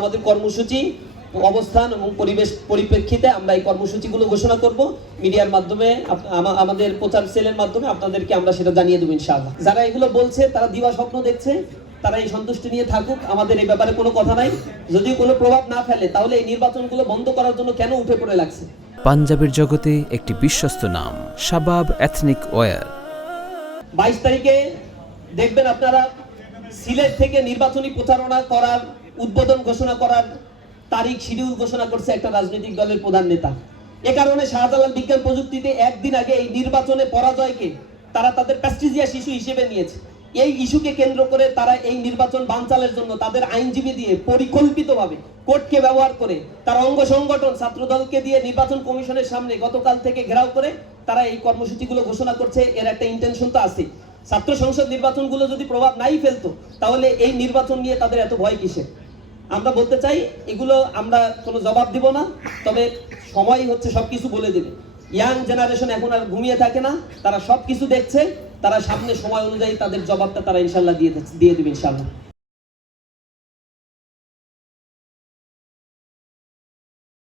আমাদের কর্মসূচি অবস্থান এবং পরিবেশ পরিপ্রেক্ষিতে আমরা এই কর্মসূচিগুলো ঘোষণা করব মিডিয়ার মাধ্যমে, আমাদের প্রচার সেলের মাধ্যমে আপনাদেরকে আমরা সেটা জানিয়ে দেবো ইনশাআল্লাহ। যারা এগুলো বলছে তারা দিবা স্বপ্ন দেখছে, তারা এই সন্তুষ্টি নিয়ে থাকুক, আমাদের এই ব্যাপারে কোনো কথা নাই। যদি কোনো প্রভাব না ফেলে তাহলে এই নির্বাচনগুলো বন্ধ করার জন্য কেন উঠে পড়ে লাগছে? পাঞ্জাবের জগতে একটি বিশ্বস্ত নাম, শাবাব এথনিক ওয়্যার। 22 তারিখে দেখবেন আপনারা সিলেট থেকে নির্বাচনী প্রচারণা করার, উদ্বোধন ঘোষণা করার তারিখ শিডিউল ঘোষণা করছে একটা রাজনৈতিক দলের প্রধান নেতা। এ কারণে শাহজালাল বিজ্ঞান প্রযুক্তিতে একদিন আগে এই নির্বাচনে পরাজয়কে তারা তাদের প্রেস্টিজিয়াস ইস্যু হিসেবে নিয়েছে। এই ইস্যুকে কেন্দ্র করে তারা এই নির্বাচন বানচালের জন্য তাদের আইনজীবী দিয়ে পরিকল্পিতভাবে কোর্টকে ব্যবহার করে তারা অঙ্গ সংগঠন ছাত্রদলকে দিয়ে নির্বাচন কমিশনের সামনে গতকাল থেকে ঘেরাও করে তারা এই কর্মসূচিগুলো ঘোষণা করছে। এর একটা ইন্টেনশন তো আছে। ছাত্র সংসদ নির্বাচনগুলো যদি প্রভাব নাই ফেলতো তাহলে এই নির্বাচন নিয়ে তাদের এত ভয় কিসে? আমরা বলতে চাই এগুলো আমরা কোনো জবাব দিব না, তবে সময় হচ্ছে সবকিছু বলে দেবে। ইয়াং জেনারেশন এখন আর ঘুমিয়ে থাকে না, তারা সবকিছু দেখছে, তারা সামনে সময় অনুযায়ী তাদের জবাবটা তারা ইনশাল্লাহ দিয়ে দেবে ইনশাল্লাহ।